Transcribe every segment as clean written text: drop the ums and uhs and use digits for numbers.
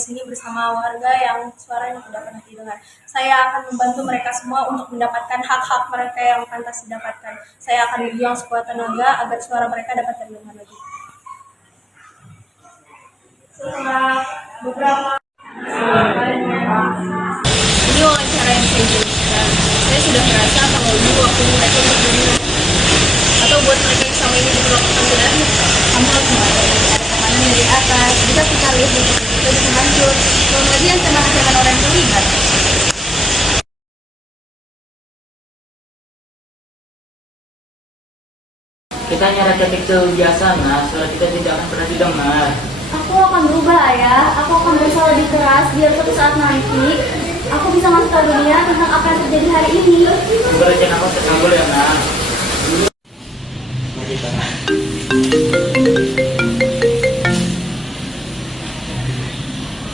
di sini bersama warga yang suaranya tidak pernah didengar. Saya akan membantu mereka semua untuk mendapatkan hak-hak mereka yang pantas didapatkan. Saya akan berjuang sekuat tenaga agar suara mereka dapat terdengar lagi. Setelah beberapa ini wawancara yang saya jadikan, saya sudah merasa kalau ini waktu mereka untuk berdengar. Atau buat mereka yang sama ini diperlakukan tidak, kamu harus mengatakan tekanan dari atas. Jika kita lihat kita bisa hancur. Belum lagi ancaman-ancaman orang yang terlibat. Kita hanya rakyat kecil biasa, nah, suara kita tidak akan pernah didengar. Aku akan berubah, Ayah. Aku akan berusaha lebih keras biar suatu saat nanti aku bisa masuk ke dunia tentang apa yang terjadi hari ini. Berencana aku terkabul ya, nak.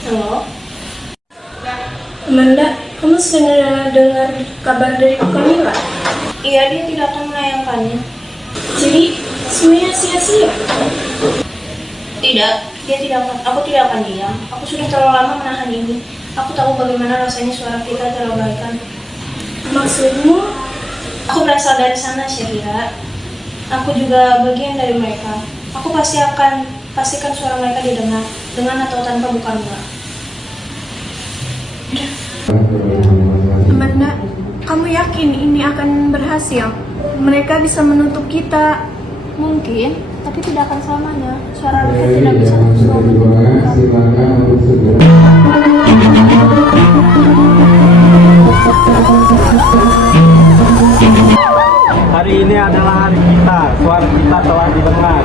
Halo? Amanda, kamu sudah dengar kabar dari Kamila? Iya, dia tidak akan menayangkannya. Jadi, semuanya sia-sia? Tidak, dia tidak akan. Aku tidak akan diam. Aku sudah terlalu lama menahan ini. Aku tahu bagaimana rasanya suara kita terabaikan. Maksudmu? Aku berasal dari sana, Syahira. Aku juga bagian dari mereka. Aku pastikan suara mereka didengar, dengan atau tanpa buka bunga. Amanda, kamu yakin ini akan berhasil? Mereka bisa menutup kita. Mungkin, tapi tidak akan selamanya. Suara mereka tidak bisa terus Hari ini adalah hari kita, suara kita telah didengar.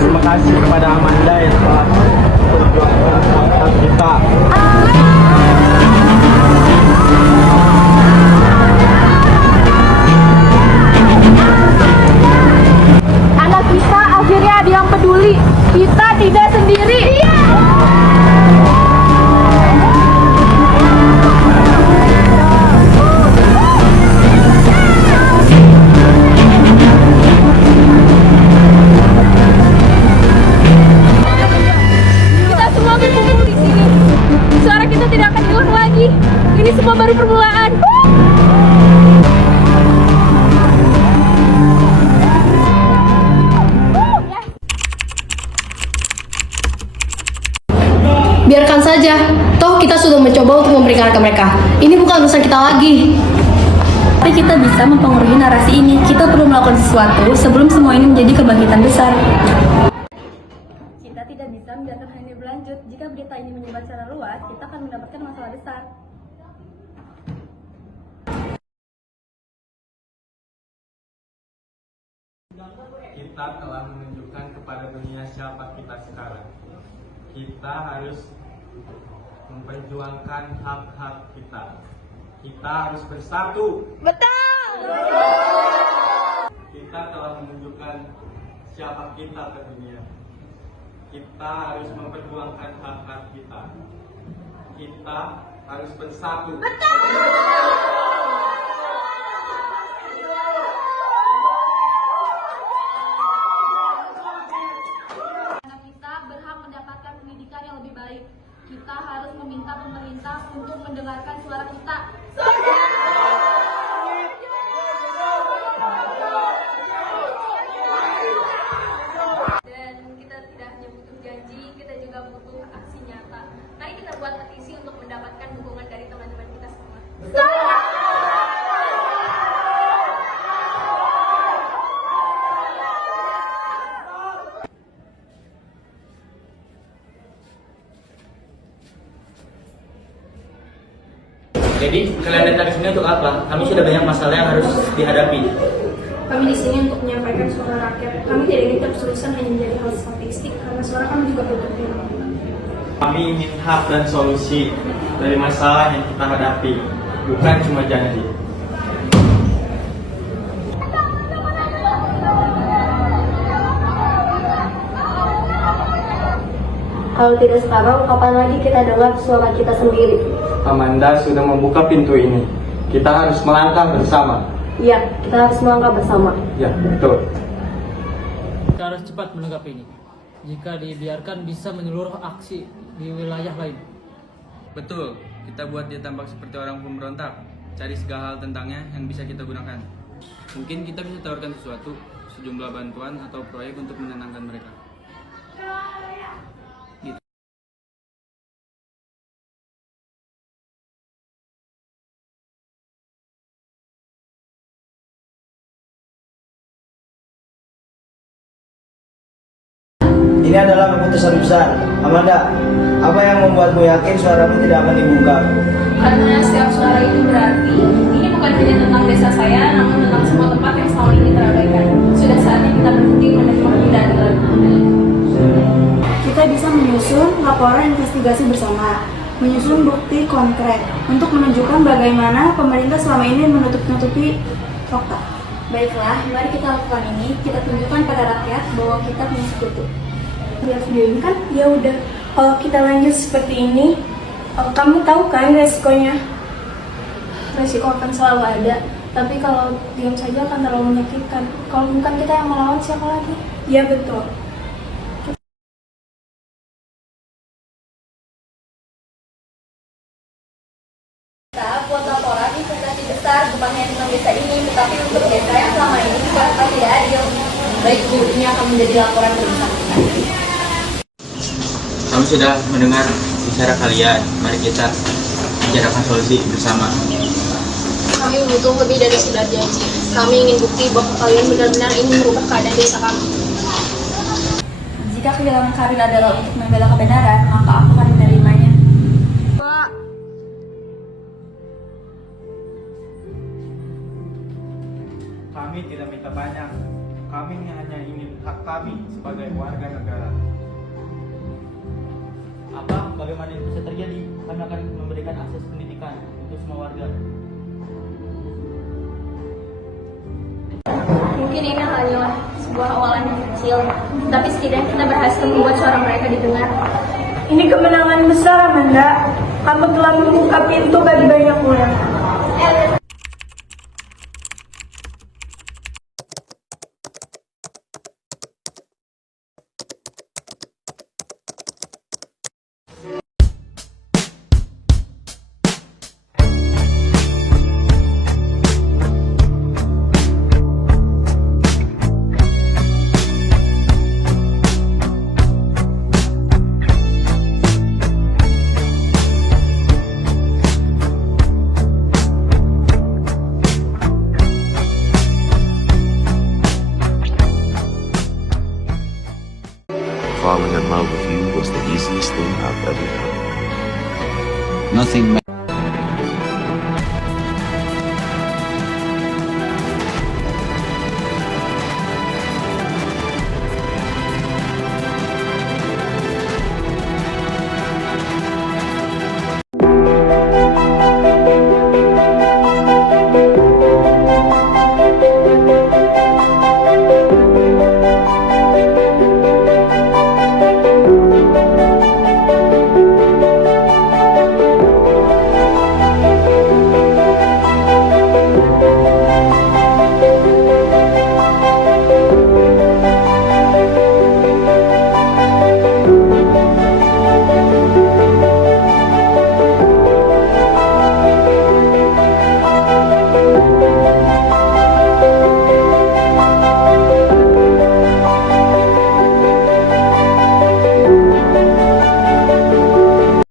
Terima kasih kepada Amanda yang telah memperjuangkan hak kita. Anak kita akhirnya ada yang peduli. Kita tidak sendiri. Kita semua berkumpul di sini. Suara kita tidak akan hilang lagi. Ini semua baru permulaan. Biarkan saja, toh kita sudah mencoba untuk memperingatkan mereka. Ini bukan urusan kita lagi. Tapi kita bisa mempengaruhi narasi ini. Kita perlu melakukan sesuatu sebelum semua ini menjadi kebangkitan besar. Kita tidak bisa membiarkan hal ini berlanjut. Jika berita ini menyebar secara luas, kita akan mendapatkan masalah besar. Kita telah menunjukkan kepada dunia siapa kita sekarang. Kita harus memperjuangkan hak-hak kita. Kita harus bersatu. Betul. Kita telah menunjukkan siapa kita ke dunia. Kita harus memperjuangkan hak-hak kita. Kita harus bersatu. Anak kita berhak mendapatkan pendidikan yang lebih baik. Kita harus meminta pemerintah untuk mendengarkan suara kita. Dan kita tidak hanya butuh janji, kita juga butuh aksi nyata. Mari kita buat petisi untuk mendapatkan dukungan dari teman-teman kita semua. Jadi, kalian datang ke sini untuk apa? Kami sudah banyak masalah yang harus dihadapi. Kami di sini untuk menyampaikan suara rakyat. Kami tidak ingin terus-terusan hanya menjadi hal statistik, karena suara kami juga penting. Kami ingin hak dan solusi dari masalah yang kita hadapi, bukan cuma janji. Kalau tidak sekarang, kapan lagi kita dengar suara kita sendiri? Amanda sudah membuka pintu ini. Kita harus melangkah bersama. Iya, kita harus melangkah bersama. Ya, betul. Kita harus harus cepat menanggapi ini. Jika dibiarkan bisa menyeluruh aksi di wilayah lain. Betul, kita buat dia tampak seperti orang pemberontak. Cari segala hal tentangnya yang bisa kita gunakan. Mungkin kita bisa tawarkan sesuatu, sejumlah bantuan atau proyek untuk menenangkan mereka. Gitu. Ini adalah keputusan besar. Amanda, apa yang membuatmu yakin suaramu tidak akan dibungkam? Karena setiap suara itu berarti ini bukan hanya tentang desa saya, namun tentang semua tempat yang selama ini terabaikan. Sudah saatnya kita berhenti menerima keadilan. Kita bisa menyusun laporan investigasi bersama, menyusun bukti konkret untuk menunjukkan bagaimana pemerintah selama ini menutup-nutupi fakta. Baiklah, mari kita lakukan ini. Kita tunjukkan pada rakyat bahwa kita punya sekutu. Lihat video ini kan? Ya udah. Kalau kita lanjut seperti ini, kamu tahu kan resikonya? Resiko akan selalu ada, tapi kalau diam saja akan terlalu menyakitkan. Kalau bukan kita yang melawan, siapa lagi? Ya betul. Kita buat laporan investasi besar bukan hanya tentang desa ini, tetapi untuk desa yang selama ini diperlakukan tidak adil. Baik Bu, ini akan menjadi laporan terbesar kita. Kami sudah mendengar bicara kalian. Mari kita bicarakan solusi bersama. Kami butuh lebih dari sekedar janji. Kami ingin bukti bahwa kalian benar-benar ingin merubah keadaan desa kami. Jika kehilangan karir adalah untuk membela kebenaran, maka aku akan menerimanya. Kami tidak minta banyak. Kami hanya ingin hak kami sebagai warga negara. Apa bagaimana itu bisa terjadi? Kami akan memberikan akses pendidikan untuk semua warga. Mungkin ini hanyalah sebuah awalan yang kecil, tapi setidaknya kita berhasil membuat suara mereka didengar. Ini kemenangan besar, Amanda. Kamu telah membuka pintu bagi banyak orang. Falling in love with you was the easiest thing I've ever done. Nothing